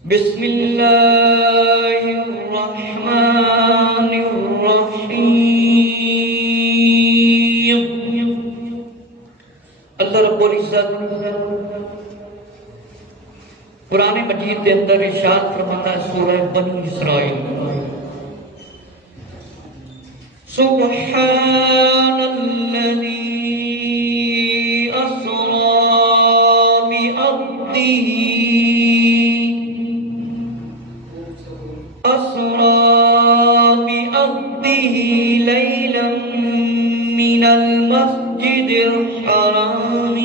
بسم اللہ الرحمن الرحیم۔ اللہ رب العزت قرآن مجید کے اندر ارشاد فرماتا ہے سورہ بنی اسرائیل، سبحان الذی اسری بعبده لیلا من المسجد الحرام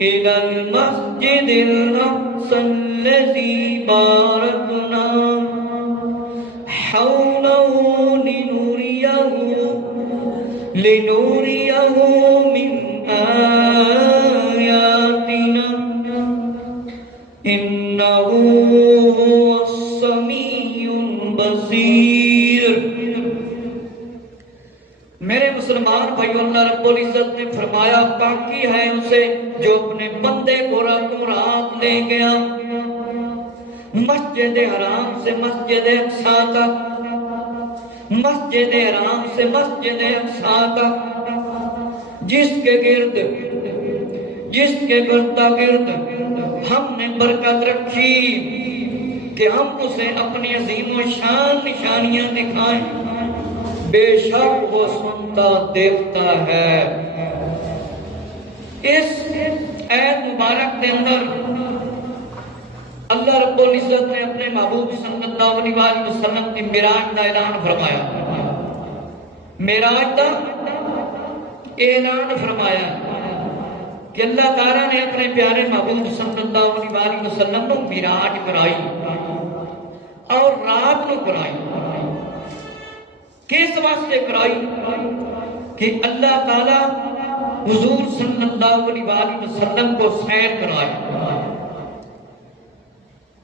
إلى المسجد الأقصى الذي باركنا حوله لنريه من آياتنا إنه هو السميع البصير۔ میرے مسلمان بھائیو، اللہ رب العزت نے فرمایا باقی ہے اسے جو اپنے بندے کو راتوں رات لے گیا مسجد حرام سے مسجد اقصیٰ تک، مسجد حرام سے مسجد اقصیٰ تک، جس کے گرد ہم نے برکت رکھی کہ ہم اسے اپنی عظیم و شان نشانیاں دکھائیں، بے شک وہ سنتا دیکھتا ہے۔ اس آیت مبارک کے اندر اللہ رب العزت نے اپنے محبوب صلی اللہ علیہ وسلم کی معراج کا اعلان فرمایا، معراج کا اعلان فرمایا کہ اللہ تعالیٰ نے اپنے پیارے محبوب صلی اللہ علیہ وسلم کو معراج کرائی اور رات کو کرائی۔ کس واسطے کرائی؟ کہ اللہ تعالیٰ حضور صلی اللہ علیہ وسلم کو سیر کرائے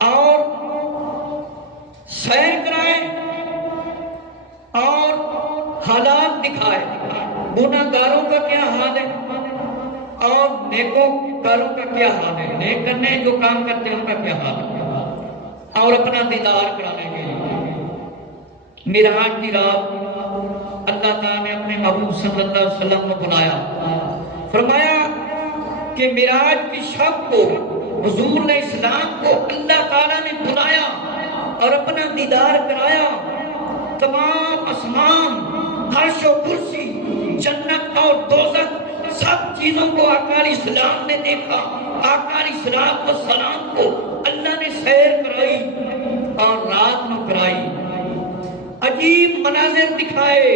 اور سیر کرائے اور حالات دکھائے، گناہگاروں کا کیا حال ہے اور نیکوکاروں کا کیا حال ہے، نیک کرنے جو کام کرتے ہیں ان کا کیا حال ہے، اور اپنا دیدار کرانے کے لیے معراج کی رات اللہ تعالیٰ نے اپنے محبوب صلی اللہ علیہ وسلم کو بلایا، فرمایا کہ معراج کی شب کو حضور علیہ السلام کو اللہ تعالیٰ نے بلایا اور اپنا دیدار کرایا۔ تمام آسمان، عرش و کرسی، جنت اور دوزخ، سب چیزوں کو آقا علیہ السلام نے دیکھا۔ آقا علیہ السلام کو اللہ نے سیر کرائی اور رات میں کرائی، عجیب مناظر دکھائے،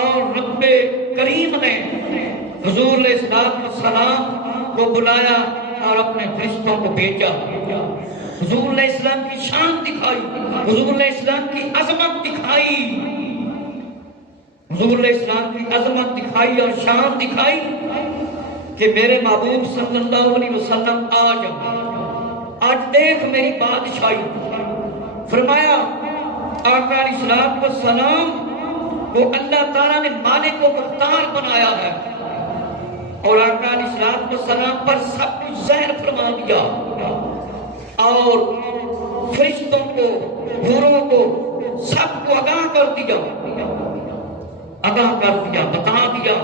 اور رب کریم نے حضور علیہ السلام کو بلایا اور اپنے فرشتوں کو بھیجا، حضور علیہ السلام کی شان دکھائی، حضور علیہ السلام کی عظمت دکھائی، حضور علیہ السلام کی عظمت دکھائی اور شان دکھائی کہ میرے محبوب صلی اللہ علیہ وسلم آج دیکھ میری بادشاہی۔ فرمایا آقا علیہ السلام کو اللہ تعالیٰ نے مالک و مختار بنایا ہے اور آقا علیہ السلام پر سب کچھ ظاہر فرما دیا اور فرشتوں کو، حوروں کو، سب کو آگاہ کر دیا، بتا دیا۔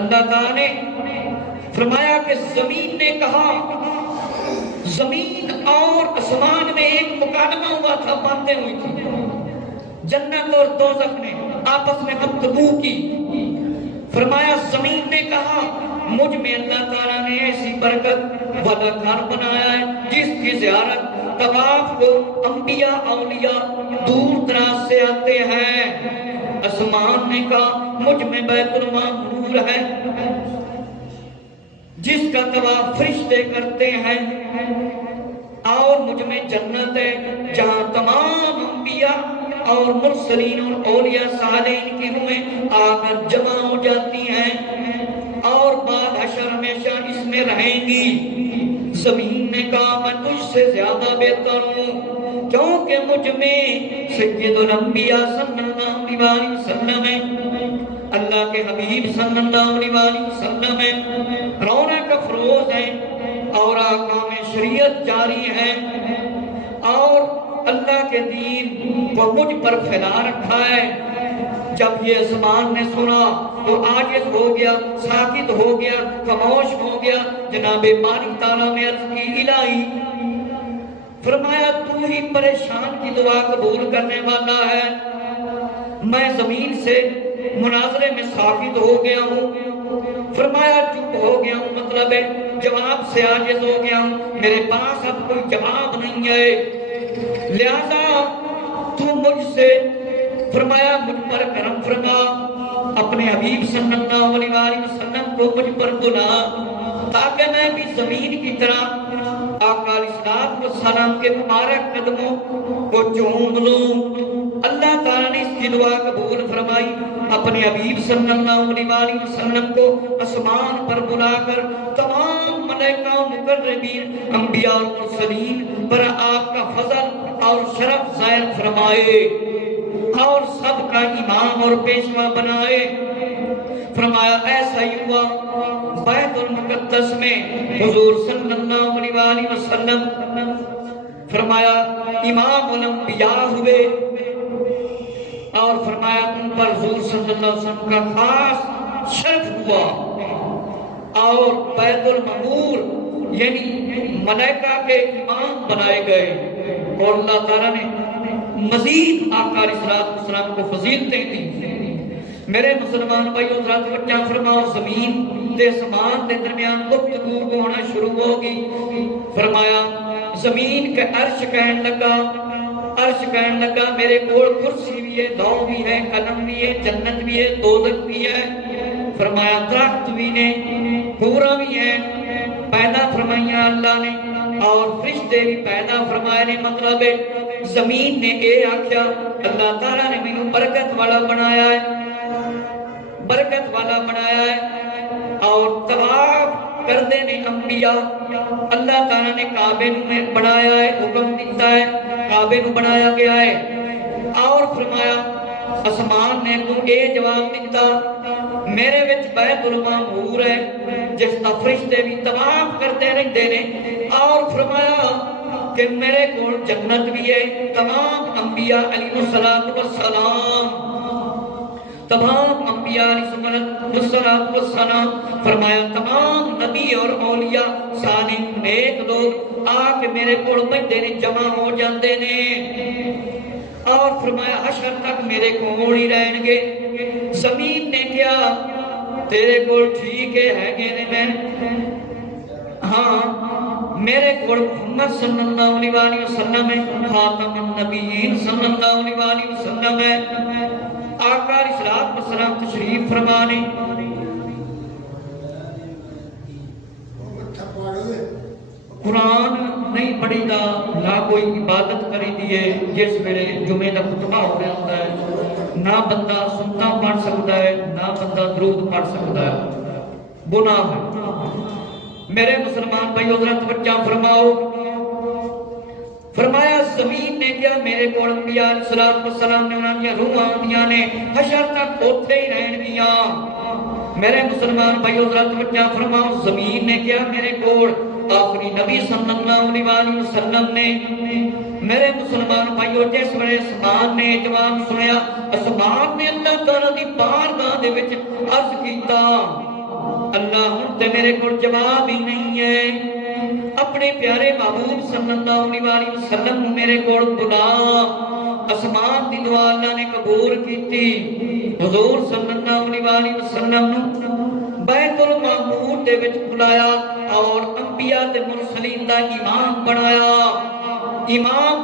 اللہ تعالیٰ نے فرمایا کہ زمین نے کہا، زمین اور آسمان میں ایک مکالمہ ہوا تھا، باتیں ہوئی تھی، جنت اور دوزخ نے آپس میں گفتگو کی۔ فرمایا زمین نے کہا مجھ میں اللہ تعالیٰ نے ایسی برکت والا گھر بنایا ہے جس کی زیارت طواف کو انبیاء اولیاء دور دراز سے آتے ہیں۔ آسمان نے کہا مجھ میں بیت المعمور ہے جس کا طواف فرشتے کرتے ہیں، اور مجھ میں جنت ہے جہاں تمام انبیاء اور مرسلین اور اولیاء صالحین کی روحیں آ کر جمع ہو جاتی ہیں اور بعد حشر ہمیشہ اس میں رہیں گی۔ زمین نے کہا میں تجھ سے زیادہ بہتر ہوں کیونکہ مجھ میں سید الانبیاء صلی اللہ علیہ وسلم ہے، اللہ کے حبیب صلی اللہ علیہ وسلم ہے، رونق افروز ہیں اور احکام شریعت جاری ہیں اور اللہ کے دین کو مجھ پر پھیلا رکھا ہے۔ جب یہ آسمان نے سنا تو عاجز ہو گیا، ساکت ہو گیا، خاموش ہو گیا۔ جناب مالک تعالیٰ نے عرض کی الہی، فرمایا تو ہی پریشان کی دعا قبول کرنے والا ہے، میں زمین سے مناظرے میں ساکت ہو گیا ہوں، فرمایا چپ ہو گیا ہوں، مطلب ہے جواب سے عاجز ہو گیا ہوں، میرے پاس اب کوئی جواب نہیں ہے، لہذا تو مجھ سے فرمایا مجھ پر کرم فرما، اپنے حبیب صلی اللہ علیہ وآلہ وسلم کو مجھ پر بلا تاکہ میں بھی زمین کی طرح آقا علیہ السلام کے مبارک قدموں کو چوم لوں۔ اللہ تعالیٰ نے اس کی دعا قبول فرمائی، اپنے حبیب صلی اللہ علیہ وآلہ وسلم کو آسمان پر بلا کر تمام ملائکہ مقربین انبیاء اور مرسلین پر آپ کا فضل اور شرف ظاہر فرمائے اور سب کا امام اور پیشوا بنائے۔ فرمایا ایسا ہی ہوا بیت المقدس میں حضور صلی اللہ علیہ وآلہ وسلم فرمایا امام الانبیاء ہوئے اور فرمایا ان پر حضور صلی اللہ علیہ وسلم کا خاص شرف ہوا اور بیت المعمور یعنی ملائکہ کے امام بنائے گئے اور اللہ تعالیٰ نے مزید آقا علیہ السلام کو فضیلتیں دی۔ میرے مسلمان بھائیو ذرا توجہ فرماؤ، زمین تے آسمان دے درمیان گفتگو ہونا شروع ہوگی۔ فرمایا زمین کے عرش کہنے لگا میرے کول کرسی بھی ہے، لو بھی ہے، قلم بھی ہے، جنت بھی ہے، دوزخ بھی ہے۔ فرمایا درخت بھی نے، پورا بھی ہے، پیدا فرمایا اللہ نے اور فرشتے بھی پیدا فرمائے نے۔ مطلب ہے زمین نے اے آکھیا اللہ تعالیٰ نے مینوں برکت والا بنایا ہے، برکت والا بنایا ہے اور طواف کردے نے انبیاء، اللہ تعالیٰ نے کعبے میں بنایا ہے، حکم دیتا ہے کعبے میں بنایا گیا ہے اور فرمایا آسمان نے تو اے جواب دیتا میرے وچ بیت المعمور ہے جس کا فرشتے بھی طواف کرتے رہندے نے اور فرمایا کہ میرے کول جنت بھی ہے، تمام انبیاء علیہ السلام تمام انبیاء علیہ السلام فرمایا تمام نبی اور اولیاء صالح نیک لوگ آ کے میرے کول بندے نے جمع ہو جاندے نے اور فرمایا حشر تک میرے کول ہی رہن گے۔ زمین نے کیا تیرے کول ٹھیک ہے گے نے میں ہاں میرے کول محمد صلی اللہ علیہ وآلہ وسلم ہے، خاتم النبیین صلی اللہ علیہ وآلہ وسلم ہے، آقا علیہ السلام تشریف فرمانے۔ قرآن نہیں پڑھی دا نہ کوئی عبادت کری دیئے جس میرے جمعے کا خطبہ ہو رہا ہوتا ہے، نہ بندہ سنتا پڑھ سکتا ہے نہ بندہ درود پڑھ سکتا ہے، گناہ ہے۔ میرے مسلمان بھائیو ذرا توجہ فرماؤ، فرمایا زمین نے کیا میرے کول انبیاء علیہ السلام نے انہاں دی روحاں دیاں نے حشر تک اوتھے ہی رہن گیاں۔ میرے مسلمان بھائیو ذرا توجہ فرماؤ، زمین نے کیا میرے کول آخری نبی صلی اللہ علیہ وآلہ وسلم نے میرے مسلمان بھائیو جس ویلے آسمان نے جواب سنیا، آسمان نے اللہ تعالیٰ دی بارگاہ دے وچ عرض کیتا اللہ ہن تے میرے کول جواب ہی نہیں ہے، اپنے پیارے محبوب صلی اللہ علیہ وآلہ وسلم میرے کول بلا۔ آسمان دی دعا اللہ نے قبول کیتی، حضور صلی اللہ علیہ وآلہ وسلم بیت المعمور دے وچ بلایا اور انبیاء تے مرسلین دا امام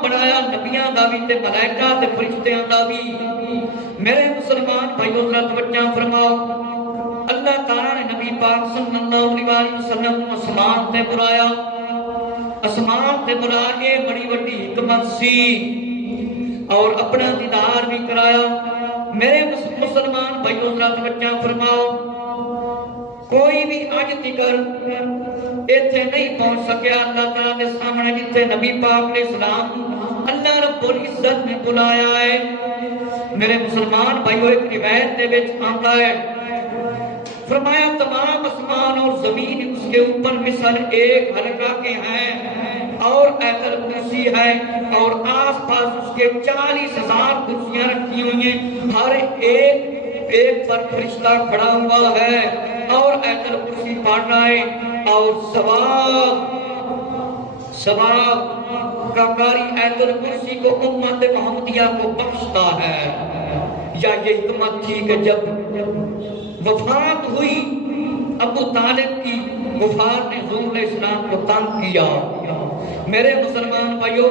بنایا نبیاں دا بھی تے ملائکہ تے فرشتیاں دا بھی۔ میرے مسلمان بھائیو ذرا توجہ فرماؤ، اللہ تعالیٰ نے نبی پاک صلی اللہ علیہ وسلم کو آسمان تے بلایا، آسمان تے بلا کے بڑی بڑی حکمت سی اور اپنا دیدار بھی کرایا۔ میرے مسلمان بھائیو ذرا توجہ فرماؤ، کوئی بھی اج تکر ایتھے نہیں پہنچ سکیا اللہ تعالیٰ کے سامنے جتھے نبی پاک علیہ السلام اللہ رب العزت نے بلایا ہے۔ میرے مسلمان بھائیو ایک روایت دے وچ آندا ہے فرمایا تمام آسمان اور زمین اس کے اوپر مثل ایک حلقہ کے ہیں اور ایت الکرسی ہے اور آس پاس اس کے 40,000 کرسیاں رکھی ہوئی ہیں، ہر ایک پر فرشتہ کھڑا ہوا ہے اور ایت الکرسی پڑھ رہا ہے اور ثواب کا قاری ایت الکرسی کو امت محمدیہ کو بخشتا ہے۔ یا یہ حکمت تھی کہ جب وفات ہوئی ابو طالب کی، وفات نے حضور علیہ السلام کو تنگ کیا۔ میرے مسلمان بھائیو،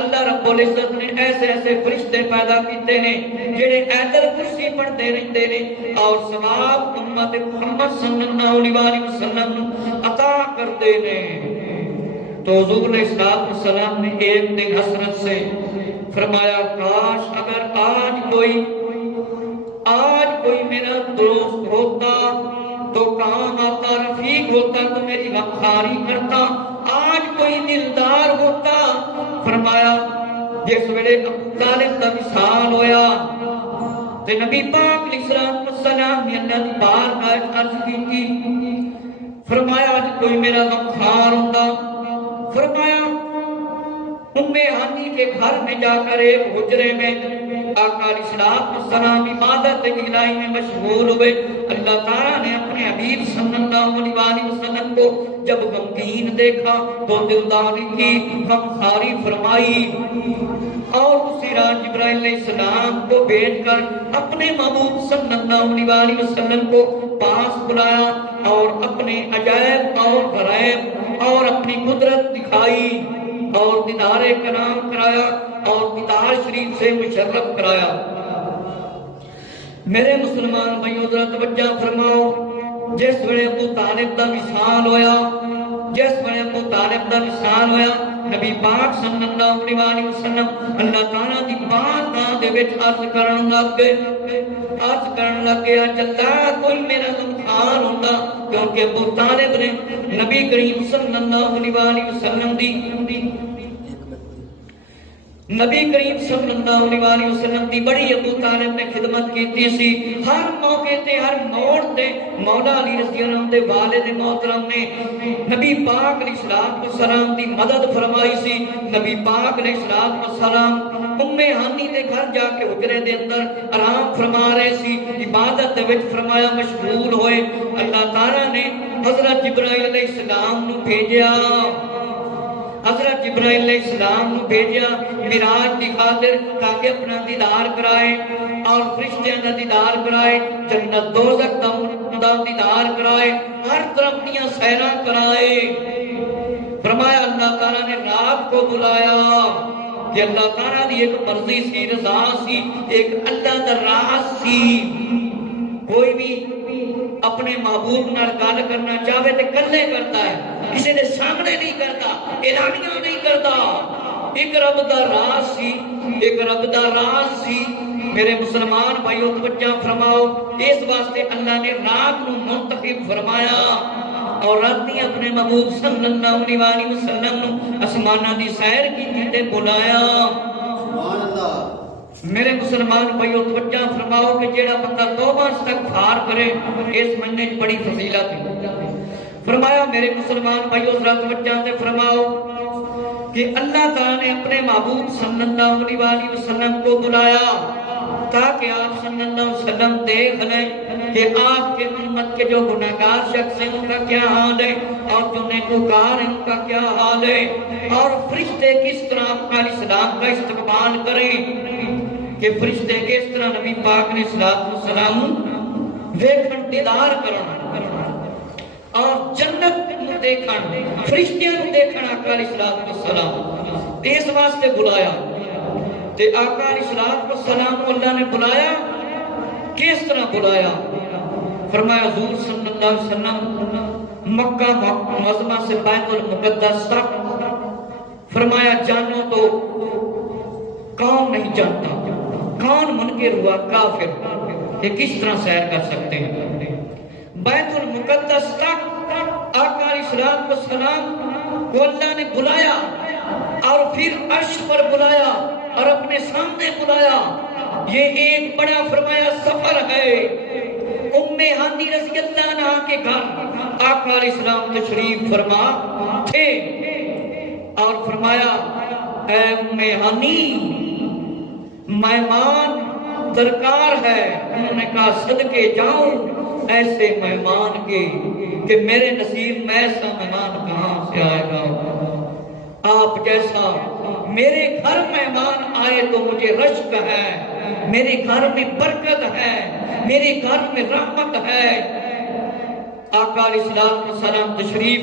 اللہ رب العزت نے ایسے ایسے فرشتے پیدا کیتے ہیں جنہیں ایت الکرسی پڑھتے رہتے ہیں اور ثواب امت محمد صلی اللہ علیہ وسلم عطا کرتے ہیں۔ تو حضور علیہ السلام نے ایک دن حسرت سے فرمایا کاش اگر آج کوئی میرا دوست ہوتا تو کام آتا، رفیق ہوتا تو میری غمخواری کرتا، آج کوئی دلدار ہوتا۔ فرمایا جس ویلے ابو طالب کا وصال ہویا تے نبی پاک علیہ السلام نے اللہ دی بارگاہ عرض کی، فرمایا آج کوئی میرا غمخوار ہوتا، فرمایا ام ہانی کے گھر میں جا کر ایک حجرے میں آقا علیہ السلام عبادت الہی میں مشغول ہوئے۔ اللہ تعالیٰ نے اپنے حبیب صلی اللہ علیہ وسلم کو جب غمگین دیکھا تو دلداری کی، غمخواری فرمائی اور اسی رات جبرائیل علیہ السلام کو بھیج کر اپنے محبوب صلی اللہ علیہ وسلم کو پاس بلایا اور اپنے عجائب اور غرائب اور اپنی قدرت دکھائی اور دیدار کرام کرایا اور دیدار شریف سے مشرف کرایا۔ میرے مسلمان بھائیو ذرا توجہ فرماؤ، جس ویلے ابو طالب دا وصال ہویا، نبی پاک صلی اللہ علیہ وسلم اللہ تعالیٰ دی بارگاہ دے وچ عرض کرن لگے اللہ کوئی میرا غمخوار ہوندا، کیونکہ ابو طالب نے نبی کریم صلی اللہ علیہ وسلم دی بڑی ابو طالب نے خدمت کیتی سی۔ ہر موقع تے ہر موڑ تے مولا علی رضی اللہ عنہ دے والد محترم نے نبی پاک علیہ السلام دی مدد فرمائی سی۔ نبی پاک علیہ السلام ام ہانی دے گھر جا کے حجرے دے اندر آرام فرما رہے سی، عبادت دے وچ فرمایا مشغول ہوئے۔ اللہ تعالیٰ نے حضرت جبرائیل علیہ السلام نو بھیجیا، حضرت جبرائیل علیہ السلام نو بھیجیا معراج کی خاطر تاکہ اپنا دیدار کرائے اور فرشتیاں دا دیدار کرائے، جنت دوزخ دا دیدار کرائے، ہر طرف دیا سیراں کرائے۔ فرمایا اللہ تعالیٰ نے رات کو بلایا کہ اللہ تعالیٰ دی ایک مرضی سی، رضا سی، ایک اللہ دا راز سی۔ کوئی بھی اپنے محبوب نال گل کرنا چاہے تے کلے کرتا ہے، کسی دے سامنے نہیں کرتا، اعلانیاں نہیں کرتا۔ ایک رب دا راز سی، ایک رب دا راز سی۔ میرے مسلمان بھائیو توجہ فرماؤ، اس واسطے اللہ نے رات نو منتخب فرمایا اور راتی اپنے محبوب صلی اللہ علیہ وسلم نو آسماناں دی سیر کی تے بلایا۔ سبحان اللہ۔ میرے مسلمان بھائیو توجہ فرماؤ کہ جیڑا بندہ توبہ استغفار کرے اس مہینے بڑی فضیلت ہے۔ فرمایا میرے مسلمان بھائیو ذرا توجہ سے فرماؤ کہ اللہ تعالیٰ نے اپنے محبوب صلی اللہ علیہ وسلم کو بلایا تاکہ آپ صلی اللہ علیہ وسلم دیکھ لیں کہ آپ کے امت کے جو گناہگار شخص ہیں ان کا کیا حال ہے اور جو نیکوکار ہیں ان کا کیا حال ہے، اور فرشتے کس طرح آپ کا اسلام کا استقبال کریں کہ فرشتے کس طرح نبی پاک علیہ السلام دیکھن دیدار کرنا اور جنت نو دیکھن، فرشتیاں نو دیکھن آقا علیہ السلام اس واسطے بلایا۔ تے آقا علیہ السلام کو اللہ نے بلایا، کس طرح بلایا؟ فرمایا حضور صلی اللہ علیہ وسلم مکہ معظمہ سے بیت المقدس تک، فرمایا جانو تو کون نہیں جانتا، کون منکر ہوا کافر کہ کس طرح سیر کر سکتے ہیں۔ بیت المقدس تک آقا علیہ السلام کو اللہ نے بلایا اور پھر عرش پر بلایا اور اپنے سامنے بلایا۔ یہ ایک بڑا فرمایا سفر ہے، ہانی رضی اللہ عنہ کے گھر آقا علیہ السلام تشریف فرما تھے اور فرمایا اے ہانی مہمان درکار ہے. انہوں نے کہا صدقے جاؤں ایسے مہمان کے کہ میرے نصیب میں ایسا مہمان کہاں سے آئے گا. آپ جیسا میرے گھر مہمان آئے تو مجھے رشک ہے, میرے گھر میں برکت ہے, میرے گھر میں رحمت ہے. آقا علیہ السلام تشریف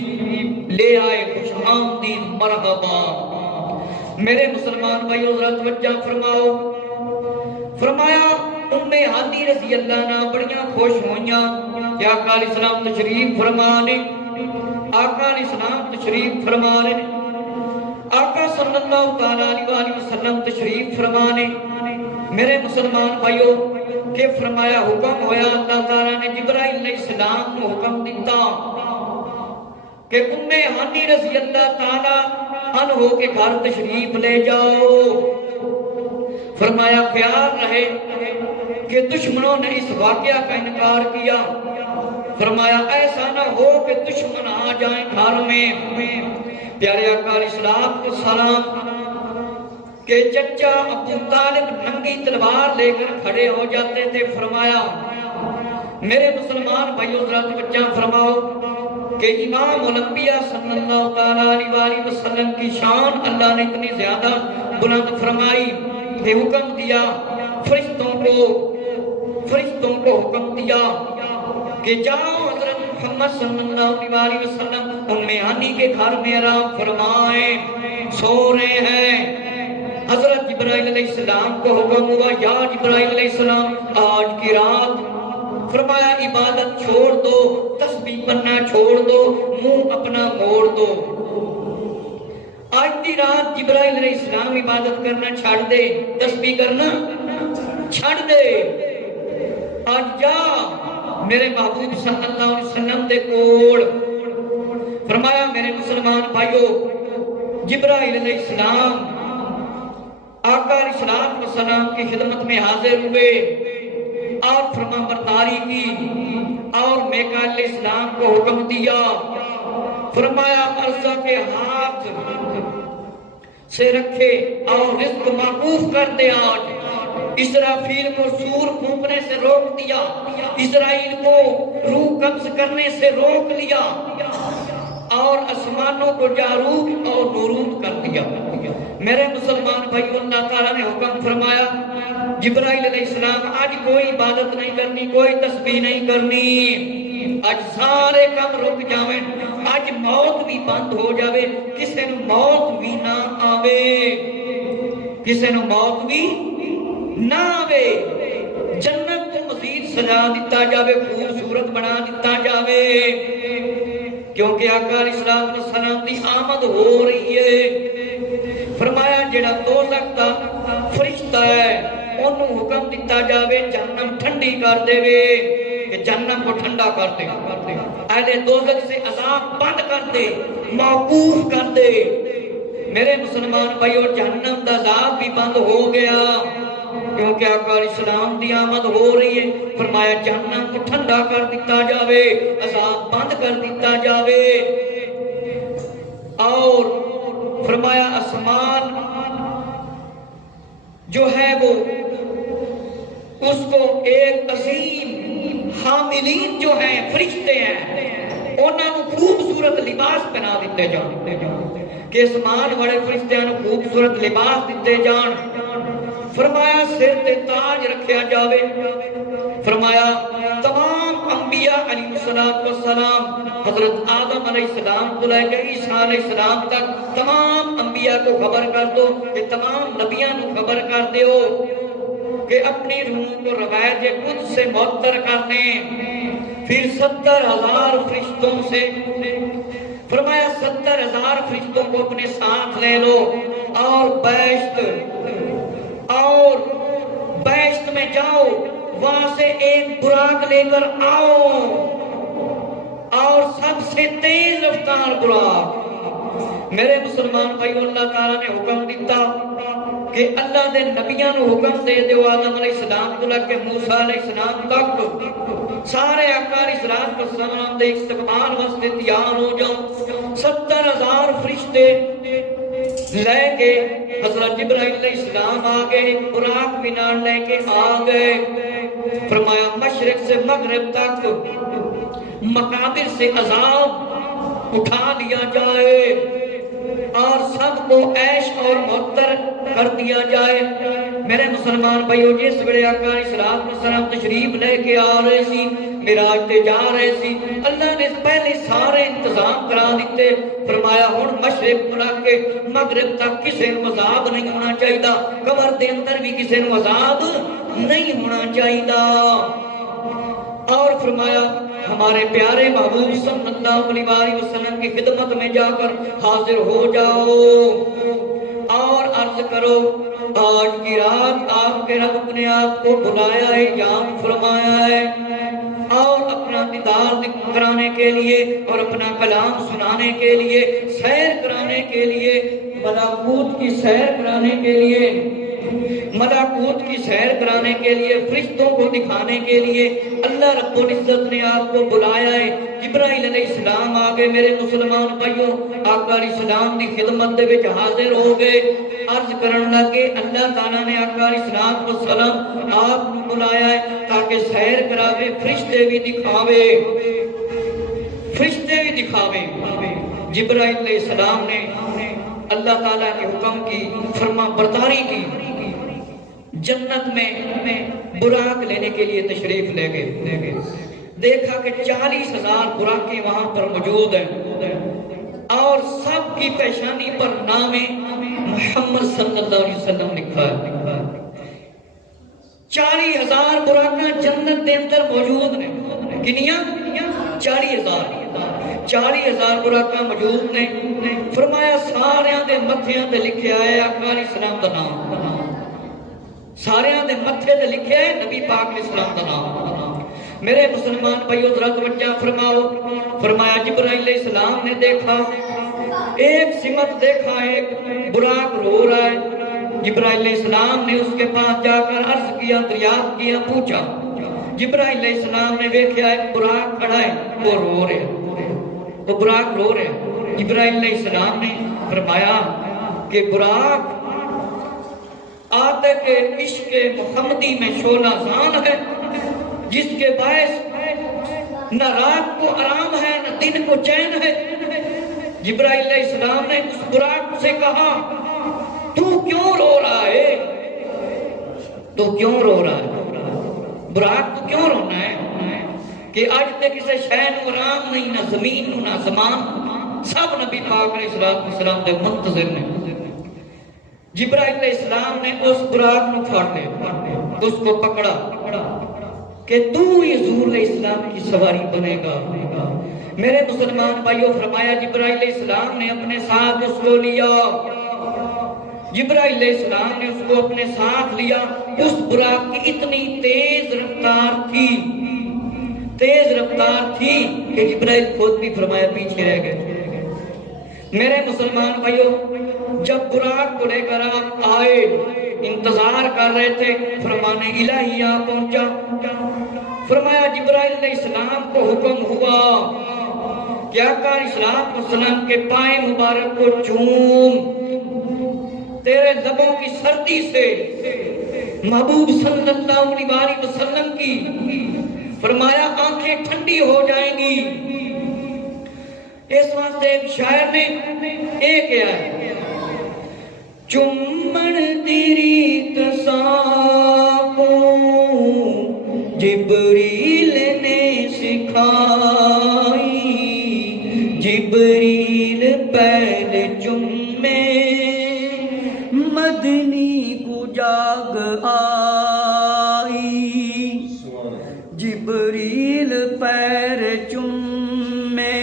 لے آئے, خوش آمدید مرحبا. میرے مسلمان بھائیو ذرا توجہ فرماؤ. فرمایا ہانی رضی اللہ عنہ بڑیاں خوش ہوئیاں کہ آقا علیہ السلام تشریف فرما لے. آقا علیہ السلام تشریف فرما لے. آقا صلی اللہ تعالیٰ علیہ وسلم تشریف فرما لے. میرے مسلمان بھائیو کہ فرمایا حکم ہویا, اللہ تعالیٰ نے جبرائیل علیہ السلام کو حکم دیتا کہ ہانی رضی اللہ تعالیٰ عنہ کے گھر تشریف لے جاؤ. فرمایا خیال رہے کہ دشمنوں نے اس واقعہ کا انکار کیا. فرمایا ایسا نہ ہو کہ دشمن آ جائیں گھر میں. پیارے آقا علیہ السلام کہ چچا ابو طالب ننگی تلوار لے کر کھڑے ہو جاتے تھے. فرمایا میرے مسلمان بھائیو ذرا توجہ فرماؤ کہ امام الانبیاء صلی اللہ تعالیٰ علیہ وسلم کی شان اللہ نے اتنی زیادہ بلند فرمائی کہ حکم دیا فرشتوں کو حکم دیا کہ جاؤ حضرت محمد صلی اللہ علیہ وسلم ہانی کے گھر میں آرام فرمائیں, سو رہے ہیں. حضرت جبرائیل علیہ السلام کو حکم ہوا یا جبرائیل علیہ السلام آج کی رات فرمایا عبادت چھوڑ دو, تسبیح پڑھنا چھوڑ دو, منہ اپنا موڑ دو. آج کی رات جبرائیل علیہ السلام عبادت کرنا چھاڑ دے, تسبیح کرنا چھاڑ دے. آج جا میرے محبوب صلی اللہ علیہ وسلم دے کوڑ. فرمایا میرے مسلمان بھائیو جبرائیل علیہ السلام آقا علیہ السلام کی خدمت میں حاضر ہوئے اور فرما برداری کی اور میکائیل علیہ السلام کو حکم دیا. فرمایا عرضہ کے ہاتھ سے رکھے اور رزق معقوف کر دے. آج اسرافیل کو سور پھونکنے سے روک دیا, اسرائیل کو روح قبض کرنے سے روک لیا اور آسمانوں کو جاروب اور نورود کر دیا. میرے مسلمان بھائیو اللہ تعالیٰ نے حکم فرمایا جبرائیل علیہ السلام آج کوئی عبادت نہیں کرنی, کوئی تسبیح نہیں کرنی. آج سارے کام رک جاویں, آج موت بھی بند ہو جاوے, کسے نو موت بھی نہ آوے, کسے نو موت بھی نہ آوے. جنت کو مزید سجا دیتا جاوے, خوبصورت بنا دیتا جاوے, کیونکہ آقا علیہ السلام دی آمد ہو رہی ہے. فرمایا جڑا دوزخ دا فرشتہ ہے انہوں حکم دیتا جاوے جہنم ٹھنڈی کر دے وے, کہ جہنم کو ٹھنڈا کر دے, اہل دوزخ سے عذاب بند کر دے, موقوف کر دے. میرے مسلمان بھائیو جہنم دا عذاب بھی بند ہو گیا کیونکہ آقا علیہ السلام دی آمد ہو رہی ہے. فرمایا جہنم کو ٹھنڈا کر دیتا جاوے, عذاب بند کر دیتا جاوے. اور فرمایا آسمان جو ہے وہ اس کو ایک عظیم حاملین جو ہیں فرشتے ہیں انہوں نے خوبصورت لباس پہنا دیتے جان, کہ آسمان والے فرشتیاں نے خوبصورت لباس دیتے جان. فرمایا سر تے تاج رکھیا جاوے. فرمایا تمام انبیاء علیہ السلام حضرت آدم علیہ السلام کو لے کے عیسیٰ علیہ السلام تک تمام انبیاء کو خبر کر دو, کہ تمام نبیاں کو خبر کر دیو کہ اپنی روح کو روایت قدس سے معطر کرنے. پھر 70,000 فرشتوں سے فرمایا 70,000 فرشتوں کو اپنے ساتھ لے لو اور بیشت میں جاؤ, وہاں سے ایک براق لے کر آؤ اور سب سے تیز رفتار براق میرے مسلمان بھائی، اللہ تعالیٰ نے حکم دیتا کہ اللہ دے نبیاں نو حکم دے دیو آدم علیہ السلام تو لگ کے موسیٰ علیہ السلام تک سارے آقا علیہ السلام دے استقبال واسطے تیار ہو جاؤ۔ 70,000 فرشتے لے کے حضرت جبرائیل علیہ السلام آگے براق بنا لے کے آگئے۔ فرمایا مشرق سے مغرب تک مقابر سے عذاب اٹھا لیا جائے اور سب کو عیش اور معطر کر دیا جائے۔ میرے مسلمان بھائیو، جس ویلے آقا علیہ السلام تشریف لے کے آ رہے سی، معراج تے جا رہے سی، اللہ نے پہلے سارے انتظام کرا دیتے۔ فرمایا ہن مشرق تو لے کے مغرب تک کسی نو عذاب نہیں ہونا چاہیے، قبر دے اندر بھی کسی نو عذاب نہیں ہونا چاہیے۔ اور فرمایا ہمارے پیارے محبوب صلی اللہ علیہ وسلم کی خدمت میں جا کر حاضر ہو جاؤ اور عرض کرو آج کی رات آپ کے رب نے آپ کو بلایا ہے، یاد فرمایا ہے، اور اپنا دیدار کرانے کے لیے اور اپنا کلام سنانے کے لیے، سیر کرانے کے لیے، ملکوت کی سیر کرانے کے لیے، ملکوت کی سیر کرانے کے لیے، فرشتوں کو دکھانے کے لیے اللہ رب العزت نے آپ کو بلایا ہے۔ جبرائیل علیہ السلام آگے میرے مسلمان بھائیوں آقا علیہ السلام کی خدمت دے وچ حاضر ہو گئے، عرض کرن لگے اللہ تعالیٰ نے آقا علیہ السلام آپ کو بلایا ہے تاکہ سیر کراوے، فرشتے بھی دکھاوے، فرشتے بھی دکھاوے۔ جبرائیل علیہ السلام نے اللہ تعالیٰ کے حکم کی فرما برداری کی، جنت میں براق لینے کے لیے تشریف لے گئے۔ دیکھا کہ 40,000 براقیں وہاں پر موجود ہیں اور سب کی پیشانی پر نام محمد صلی اللہ علیہ وسلم لکھا ہے۔ 40,000 براقیں جنت کے اندر موجود ہیں۔ کنیاں 40,000 براقیں موجود نے۔ فرمایا ساریاں دے متھیاں تے لکھیا ہے آقا علیہ السلام دا نام، ساریاں دے متھے تے لکھیا ہے نبی پاک علیہ السلام دا نام۔ میرے مسلمان بھائیو ذرا توجہ فرماؤ۔ فرمایا جبرائیل علیہ السلام نے دیکھا، ایک سمت دیکھا، ایک براق رو رہا ہے۔ جبرائیل علیہ السلام نے اس کے پاس جا کر عرض کیا، دریافت کیا، پوچھا۔ جبرائیل علیہ السلام نے دیکھا ایک براق کھڑا ہے، وہ رو رہے ہیں، وہ براق رو رہے ہیں۔ جبرائیل علیہ السلام نے فرمایا کہ براق آتش کے عشق محمدی میں شعلہ زان ہے، جس کے باعث نہ رات کو آرام ہے نہ دن کو چین ہے۔ جبرائیل علیہ السلام نے اس براق سے کہا تو کیوں رو رہا ہے، تو کیوں رو رہا ہے، براق تو کیوں رونا ہے کہ آج تک کسی شے نو آرام نہیں، نہ زمین نو نہ زمان، سب نبی پاک علیہ السلام دے منتظر نے۔ جبرائیل علیہ السلام نے اس براق نو پھاڑ لیا، اس کو پکڑا کہ تو ہی حضور علیہ السلام کی سواری بنے گا۔ میرے مسلمان بھائیوں فرمایا جبرائیل علیہ السلام نے اپنے ساتھ اس کو لیا، جبرائیل علیہ السلام نے اس کو اپنے ساتھ لیا۔ اس براق کی اتنی تیز رفتار تھی، تیز رفتار تھی کہ جبرائیل خود بھی فرمایا پیچھے رہ گئے۔ میرے مسلمان بھائیوں جب براق کو لے کر آپ آئے، انتظار کر رہے تھے، فرمان الہی آ پہنچا۔ فرمایا جبرائیل علیہ السلام کو حکم ہوا کہ آقا علیہ السلام کے پائے مبارک کو چوم، تیرے لبوں کی سردی سے محبوب صلی اللہ علیہ وسلم کی فرمایا آنکھیں ٹھنڈی ہو جائیں گی۔ اس واسطے ایک شاعر نے ایک ہے، چمن تیری تصاو جبریل نے سکھائی، جبریل پہلے چمے مدنی کو جاگ آئی، جبریل پیر چمے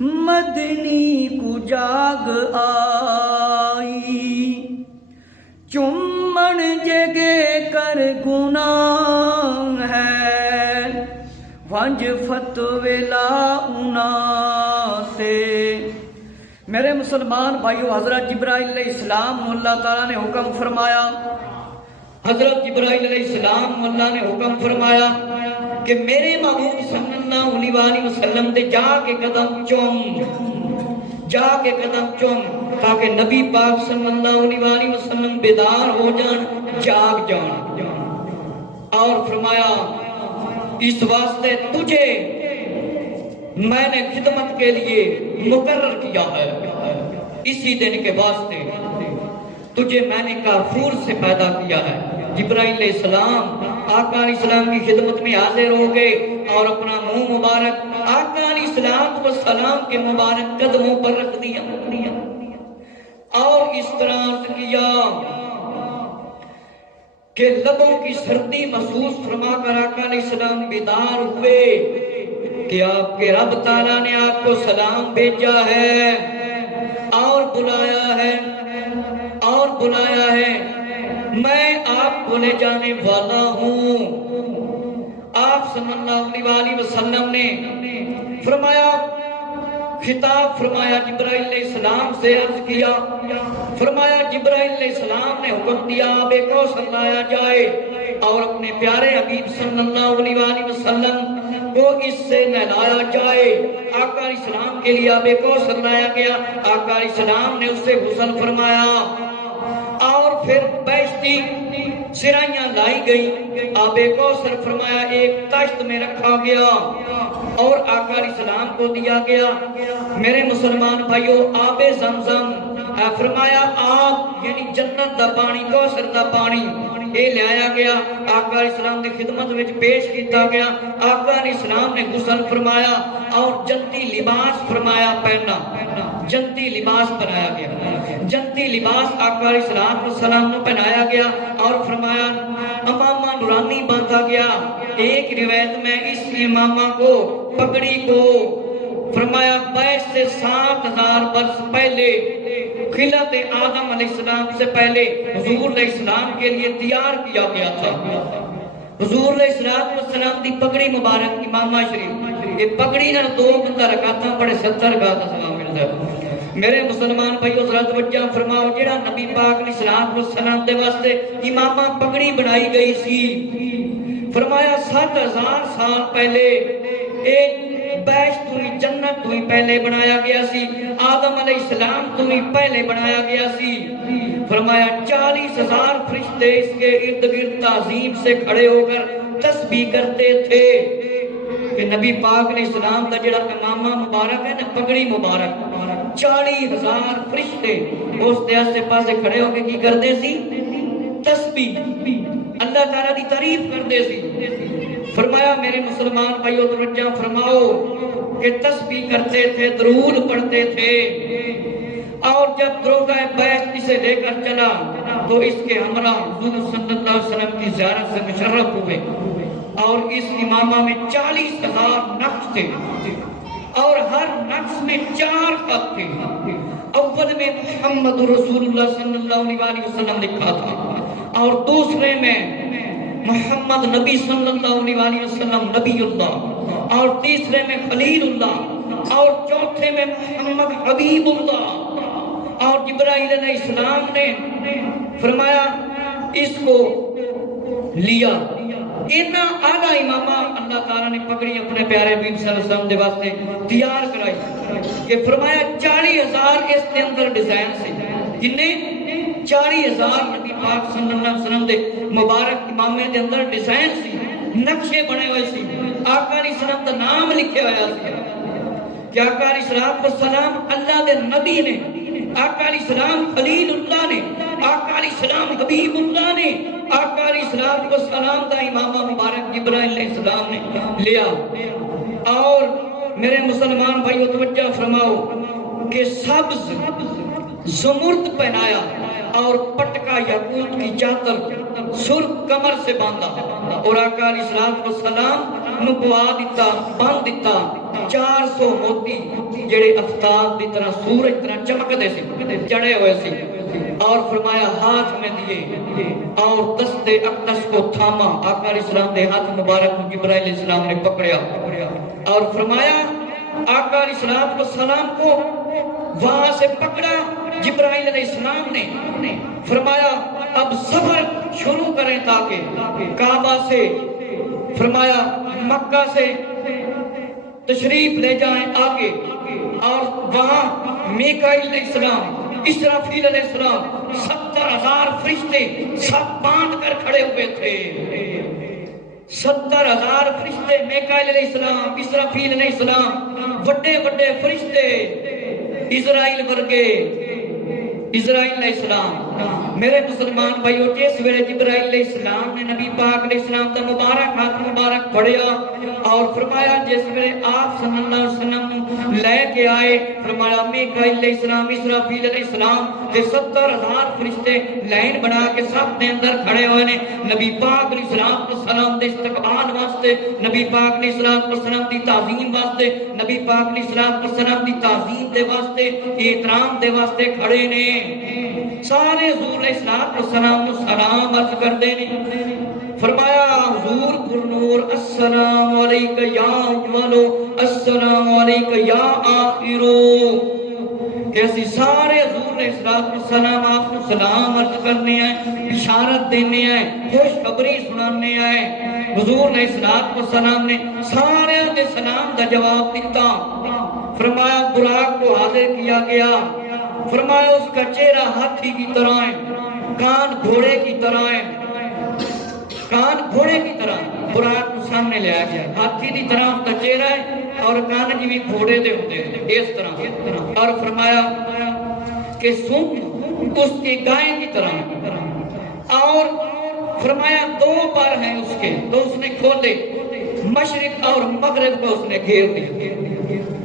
مدنی کو جاگ آئی، چمن جگے کر گناہ ہے ونج فتوی لا انا سے۔ میرے مسلمان بھائیو، حضرت جبرائیل علیہ السلام اللہ تعالیٰ نے حکم فرمایا، حضرت جبرائیل علیہ السلام اللہ نے حکم فرمایا کہ میرے محبوب صلی اللہ علیہ وسلم دے جا کے قدم چوم تاکہ نبی پاک صلی اللہ علیہ وسلم بیدار ہو جان، جاگ جان۔ اور فرمایا اس واسطے تجھے میں نے خدمت کے لیے مقرر کیا ہے، اسی دن کے واسطے تجھے میں نے کافور سے پیدا کیا ہے۔ جبرائیل علیہ السلام آقا علیہ السلام کی خدمت میں حاضر ہو گئے اور اپنا منہ مبارک آقا علیہ السلام کے مبارک قدموں پر رکھ دیا اور اس طرح عرض کیا کہ لبوں کی سردی محسوس فرما کر آقا علیہ السلام بیدار ہوئے کہ آپ کے رب تعالیٰ نے آپ کو سلام بھیجا ہے اور بلایا ہے، میں آپ کو لے جانے والا ہوں۔ آپ صلی اللہ علیہ وسلم نے فرمایا، خطاب فرمایا جبرائیل علیہ السلام سے عرض کیا، فرمایا جبرائیل علیہ السلام نے حکم دیا آب کوثر لایا جائے اور اپنے پیارے حبیب صلی اللہ علیہ وسلم کو اس سے نہلایا جائے۔ آقا علیہ السلام کے لیے آب کوثر لایا گیا، آقا علیہ السلام نے اس سے غسل فرمایا اور پھر بیشتی سرائیاں لائی گئی، آب کوثر فرمایا ایک تشت میں رکھا گیا اور آقا علیہ السلام کو دیا گیا۔ میرے مسلمان بھائیو، آب زمزم فرمایا آپ یعنی جنت دا پانی، کوثر دا پانی یہ لیا گیا، آقا علیہ السلام نے خدمت وچ پیش کیتا گیا۔ آقا علیہ السلام نے غسل فرمایا اور جنتی لباس فرمایا پہننا، جنتی لباس بنایا گیا، جنتی لباس آقا علیہ السلام کو پہنایا گیا اور فرمایا امامہ نورانی باندھا گیا۔ ایک روایت میں اس امامہ کو، پگڑی کو فرمایا 22 سے 7000 برس پہلے خلقت آدم علیہ السلام سے پہلے حضور علیہ السلام کے لیے تیار کیا گیا تھا۔ حضور علیہ السلام دی پگڑی مبارک امامہ شریف، یہ پگڑی نہ 2 بندہ رکعتاں پڑھے 70 رکعت دا ثواب ملتا ہے۔ میرے مسلمان بھائیو ذرا توجہ فرماؤ، جڑا نبی پاک علیہ السلام دے واسطے امامہ پگڑی بنائی گئی سی، فرمایا 7000 سال پہلے ایک بیش تو ہی جنت تو ہی پہلے بنایا گیا سی، آدم علیہ السلام تو ہی پہلے بنایا گیا سی۔ فرمایا 40,000 فرشتے اس کے ارد گرد تعظیم سے کھڑے ہو کر تسبیح کرتے تھے کہ نبی پاک علیہ السلام دا جڑا امامہ مبارک ہے نا، پگڑی مبارک، 40,000 فرشتے اس دے آسے پاسے کھڑے ہو کے کی کرتے سی؟ تسبیح، اللہ تعالیٰ دی تعریف کرتے سی۔ فرمایا میرے مسلمان بھائیو توجہ فرماؤ کہ تسبیح کرتے تھے، درود پڑھتے تھے، اور جب دروگہ بیت اسے لے کر چلا تو اس کے ہمراہ حضور صلی اللہ علیہ وسلم کی زیارت سے مشرف ہوئے اور اس امامہ میں 40,000 نقش تھے اور ہر نقش میں 4 خط تھے۔ اول میں محمد رسول اللہ صلی اللہ علیہ وسلم لکھا تھا اور دوسرے میں محمد نبی صلی اللہ علیہ وسلم نبی اللہ، اور تیسرے میں خلیل اللہ، اور چوتھے میں محمد حبیب اللہ۔ اور جبرائیل علیہ السلام نے فرمایا اس کو لیا۔ اتنا اعلیٰ امامہ اللہ تعالیٰ نے پکڑی اپنے پیارے حبیب صلی اللہ علیہ وسلم دے واسطے تیار کرائی کہ فرمایا 40,000 اس کے اندر ڈیزائن سے، جنہیں 40,000 نبی پاک صلی اللہ علیہ وسلم دے مبارک امامے دے اندر ڈیزائن سی، نقشے بنے ہوئے سی، آقا علیہ السلام دا نام لکھے ہویا سی کہ آقا علیہ السلام اللہ دے نبی نے، آقا علیہ السلام خلیل اللہ نے، آقا علیہ السلام حبیب اللہ نے، آقا علیہ السلام دا امامہ مبارک جبرائیل علیہ السلام نے لیا۔ اور میرے مسلمان بھائیو توجہ فرماؤ کہ سبز زمرد پہنایا اور پٹکا یاقوت کی چادر سرخ کمر سے باندھا اور آقا علیہ السلام نو پوا دیتا، باندھ دیتا 400 موتی جڑے آفتاب دی طرح سورج طرح چمکتے سے چڑھے ہوئے سی، اور فرمایا ہاتھ میں دیے اور دست اقدس کو تھاما، آقا علیہ السلام دے ہاتھ مبارک کو جبرائیل علیہ السلام نے پکڑیا اور فرمایا آقا علیہ السلام کو وہاں سے پکڑا جبرائیل علیہ السلام نے، فرمایا اب سفر شروع کریں تاکہ کعبہ سے، فرمایا مکہ سے تشریف لے جائیں آگے، اور وہاں میکائیل علیہ السلام، اسرافیل علیہ السلام، 70,000 فرشتے سب باندھ کر کھڑے ہوئے تھے۔ 70,000 فرشتے، میکائیل علیہ السلام، اسرافیل علیہ السلام، بڑے بڑے فرشتے، اسرائیل ورگے، اسرائیل علیہ السلام۔ میرے مسلمان بھائیو، جس ویلے جبرائیل علیہ السلام نے نبی پاک علیہ السلام کا مبارک ہاتھ مبارک پڑھیا اور فرمایا جس ویلے آپ صلی اللہ علیہ وسلم لے کے آئے، فرمایا میکائیل علیہ السلام، اسرافیل علیہ السلام کے 70,000 فرشتے لائن بنا کے سب نے اندر کھڑے ہوئے نے نبی پاک علیہ السلام کو سلام دے استقبال واسطے، نبی پاک علیہ السلام کو سلام دی تعظیم واسطے، نبی پاک علیہ السلام کو سلام دی تعظیم دے واسطے، احترام دے واسطے کھڑے نے۔ سارے حضور علیہ السلام کو سلام عرض کر دینے، فرمایا حضور پر نور، السلام علیکہ یا اولو، السلام علیکہ یا آخرو، کہ اسی سارے حضور علیہ السلام آپ کو سلام عرض کرنے ہیں، بشارت دینے ہیں، خوشخبری سنانے ہیں۔ حضور علیہ السلام نے سارے دے سلام دا جواب دیتا، فرمایا براق کو حاضر کیا گیا، فرمایا اس کا چہرہ ہاتھی کی طرح ہے، کان گھوڑے کی طرح ہے، کان گھوڑے کی طرح، براق کو سامنے لے آ گیا، ہاتھی کی طرح اس کا چہرہ ہے اور کان جی بھی گھوڑے دے ہوتے ہیں اس طرح، اور فرمایا کہ سن اس کی گائے کی طرح، اور فرمایا 2 پر ہیں اس کے، تو اس نے کھولے، مشرق اور مغرب کو اس نے گھیر دیا،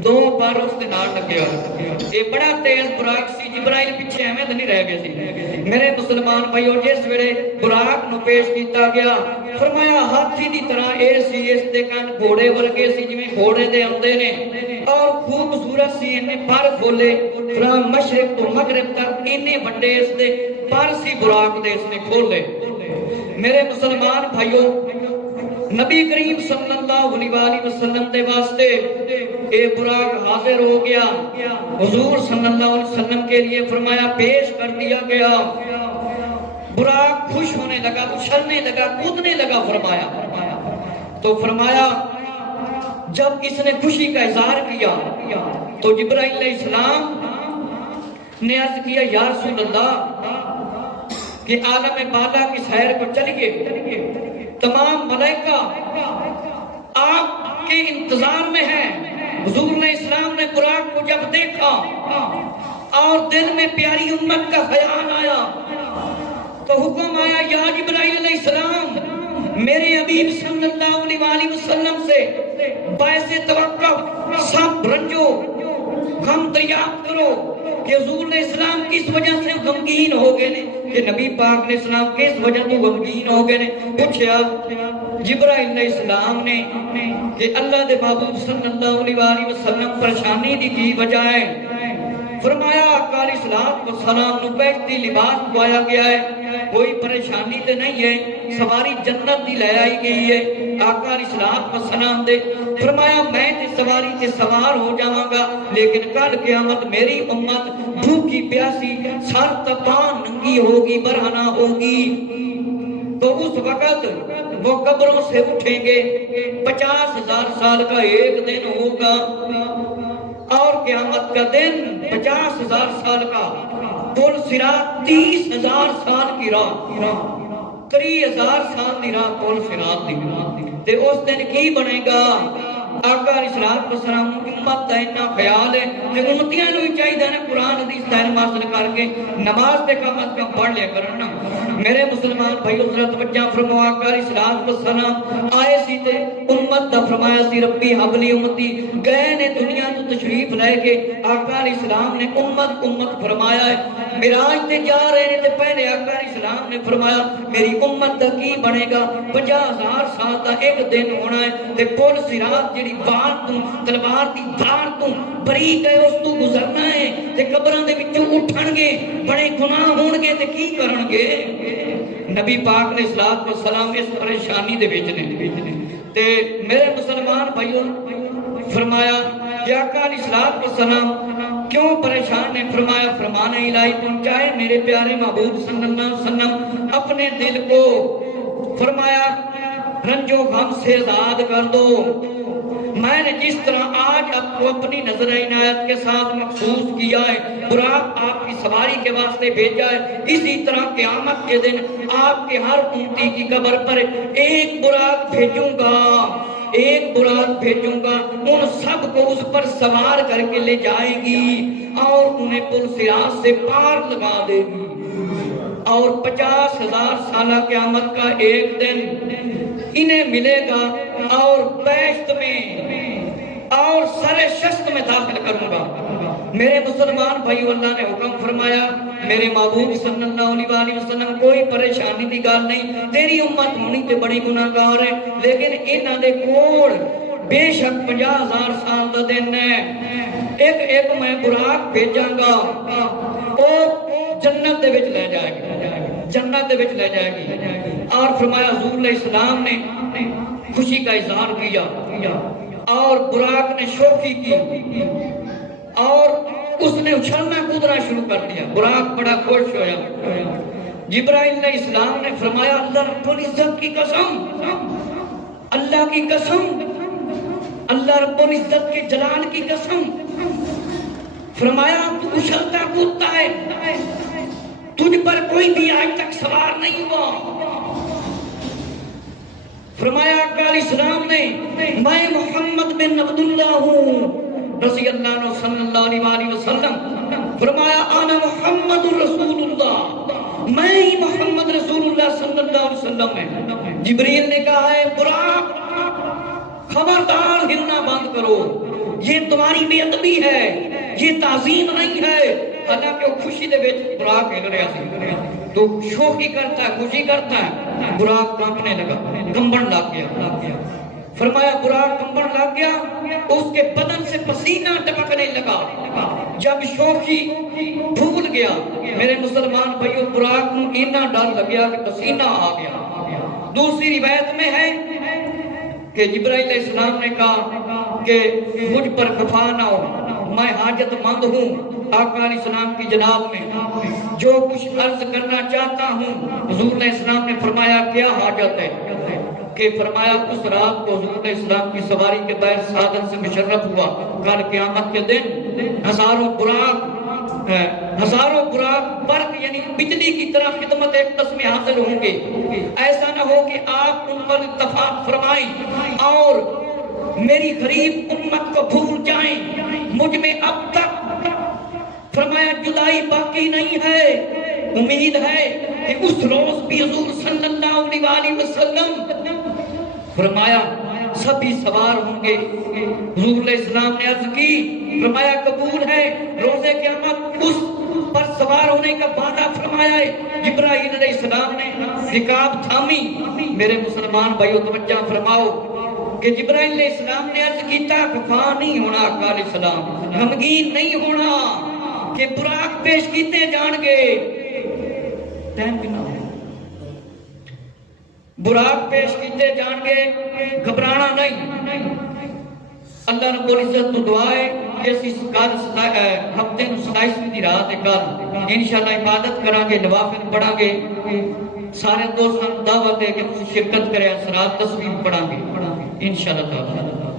2 پر اس نے نال لگے ہوئے، یہ بڑا تیز براق سی، جبرائیل پیچھے ہمیں تو نہیں رہ گئے سی۔ میرے مسلمان بھائیو، جس ویلے براق نو پیش کیتا گیا، فرمایا ہاتھی دی طرح اے سی، اس دے کان گھوڑے ورگے سی جویں گھوڑے دے ہوندے نے، اور خوبصورت سی، انہیں پر کھولے، فرام مشرق تو مغرب تک انہیں بڑے اس دے پر سی براق دے اس نے کھولے۔ میرے مسلمان بھائیو، نبی کریم صلی اللہ علیہ وآلہ وسلم دے واسطے اے براق حاضر ہو گیا، حضور صلی اللہ علیہ وسلم کے لیے فرمایا پیش کر دیا گیا۔ براق خوش ہونے لگا، اچھلنے لگا، کودنے لگا، فرمایا تو فرمایا جب اس نے خوشی کا اظہار کیا تو جبرائیل علیہ السلام نے عرض کیا یا رسول اللہ کہ عالم بالا کی سیر کو چلیے، تمام ملائکہ آپ کے انتظار میں ہیں۔ حضور علیہ السلام نے براق کو جب دیکھا اور دل میں پیاری امت کا خیال آیا تو حکم آیا یا جبرائیل علیہ السلام، میرے حبیب صلی اللہ علیہ وآلہ وسلم سے باعث توقع سب رنجو غم دریافت کرو کہ حضور علیہ السلام کس وجہ سے غمگین ہو گئے نے، کہ نبی پاک علیہ السلام کس وجہ تو غمگین ہو گئے نے۔ پوچھا جبرائیل علیہ السلام نے کہ اللہ دے محبوب صلی اللہ علیہ وآلہ وسلم پریشانی دی کی وجہ ہے، فرمایا آقا علیہ السلام نو بیٹھتی لباس پایا گیا ہے، کوئی پریشانی تے نہیں ہے، سواری جنت دی لے آئی گئی ہے۔ آقا علیہ السلام دے فرمایا میں تے سواری تے سوار ہو جاواں گا، لیکن کل قیامت میری امت بھوکی پیاسی سر تپان ننگی ہوگی، برہنہ ہوگی، تو اس وقت وہ قبروں سے اٹھیں گے، 50,000 سال کا ایک دن ہوگا، اور قیامت کا دن 50,000 سال کا، پل صراط 30,000 سال کی راہ، 30,000 سال کی راہ پل صراط دی، تے اس دن کی بنے گا؟ آقا علیہ السلام امت دا اتنا خیال ہے کہ امتیاں نو ہی چاہیے نا قرآن حدیث کا علم حاصل کر کے نماز تے کم از کم پڑھ لیا کرنا۔ میرے مسلمان بھائیو ذرا توجہ فرماؤ، آقا علیہ السلام آئے سی تے امت دا فرمایا سی ربی حبلی امتی، گئے نے دنیا تو تشریف لے کے آقا علیہ السلام نے امت فرمایا ہے، معراج تے جا رہے نے تے پہلے آقا علیہ السلام نے فرمایا میری امت دا کی بنے گا؟ 50,000 سال دا ایک دن ہونا ہے، تے پل صراط جڑی بار تو تلوار دی دھار تو بریک ہے اس تو گزرنا ہے، تے قبراں دے وچوں اٹھن گے، بڑے گناہ ہون گے تے کی کرن گے؟ نبی پاک نے السلام اس پریشانی دے وچ نے، تے میرے مسلمان بھائیو فرمایا کہ آقا علیہ السلام کیوں پریشان ہے؟ فرمایا فرمان الہی پہنچائے میرے پیارے محبوب صلی اللہ علیہ وسلم اپنے دل کو فرمایا رنج و غم سے آزاد کر دو۔ میں نے جس طرح آج آپ کو اپنی نظر عنایت کے ساتھ مخصوص کیا ہے، براق آپ کی سواری کے واسطے بھیجا ہے، اسی طرح قیامت کے دن آپ کے ہر امتی کی قبر پر ایک براق بھیجوں گا، ایک براق بھیجوں گا، ان سب کو اس پر سوار کر کے لے جائے گی اور انہیں پل صراط سے پار لگا دے گی، اور 50,000 سالہ قیامت کا ایک دن انہیں ملے گا اور بیشت میں اور سر شست میں داخل کروں گا۔ میرے مسلمان بھائی، اللہ نے حکم فرمایا میرے محبوب صلی اللہ علیہ وسلم کوئی پریشانی دی گال نہیں، تیری امت ہونی تے بڑی گناہگار ہے، لیکن انہاں دے کوڑ بے شک 50,000 سال دا دن ہے، ایک میں براق بھیجاں گا، اور جنت دے وچ لے جائے گی، جنت دے وچ لے جائے گی۔ اور فرمایا حضور علیہ السلام نے خوشی کا اظہار کیا اور براق نے شوخی کی اور اس نے اچھلنا کودنا شروع کر دیا، براق بڑا خوش ہویا۔ جبرائیل علیہ السلام نے فرمایا اللہ رب العزت کی قسم، اللہ کی قسم، اللہ رب العزت کے جلال کی قسم، فرمایا تو اچھلتا کودتا ہے، تجھ پر کوئی بھی آج تک سوار نہیں ہوا۔ فرمایا آقا علیہ السلام نے میں محمد بن عبداللہ ہوں رضی اللہ عنہ صلی اللہ علیہ وسلم، فرمایا انا محمد رسول اللہ، میں ہی محمد رسول اللہ صلی اللہ علیہ وسلم ہے۔ جبریل نے کہا ہے براق خبردار ہلنا بند کرو، یہ تمہاری بے ادبی ہے، یہ تعظیم نہیں ہے۔ حالانکہ وہ خوشی دے وچ براق ہل رہا سی، تو شوخی کرتا ہے، خوشی کرتا ہے، براق کانپنے لگا، کمبن لگ گیا۔ فرمایا براق کمبن لگ گیا، اس کے بدن سے پسینہ ٹپکنے لگا۔ جب شوخی بھول گیا میرے مسلمان بھائیو، براق نو اتنا ڈر لگیا کہ پسینہ آ گیا۔ دوسری روایت میں ہے کہ جبرائیل علیہ السلام نے کہا کہ مجھ پر خفا نہ ہو، میں حاجت مند ہوں آقا علیہ السلام کی جناب میں، جو کچھ عرض کرنا چاہتا ہوں۔ حضور علیہ السلام نے فرمایا کیا حاجت ہے؟ کہ فرمایا اس رات کو حضور علیہ السلام کی سواری کے بغیر سعادت سے مشرف ہوا، کل قیامت کے دن ہزاروں براق برق یعنی بجلی کی طرح خدمت اقدس میں حاصل ہوں گے۔ ایسا نہ ہو کہ آپ ان پر اتفاق فرمائیں اور میری غریب امت کو بھول جائیں۔ مجھ میں اب تک فرمایا جدائی باقی نہیں ہے، امید ہے کہ اس روز بھی حضور صلی اللہ علیہ وسلم فرمایا سبھی سوار ہوں گے۔ حضور علیہ السلام نے عرض کی، فرمایا قبول ہے، روز قیامت اس پر سوار ہونے کا وعدہ فرمایا ہے۔ جبرائیل علیہ السلام نے رکاب تھامی۔ میرے مسلمان بھائیو توجہ فرماؤ کہ جبرائیل علیہ السلام نے عرض کیتا خفا نہیں ہونا، آقا علیہ السلام غمگین نہیں ہونا کہ براق پیش کیتے جان گے، ٹائم بھی نہ ہو، براق پیش کیتے جان گے، گھبرانا نہیں۔ اللہ رب العزت تو دعا ہے کہ اس ہفتے 27ویں دی رات کل انشاءاللہ عبادت کریں گے، نوافل پڑھیں گے، سارے دوستان دعوت ہے کہ شرکت کریں، صلاۃ تسبیح پڑھیں گے انشاءاللہ تعالی۔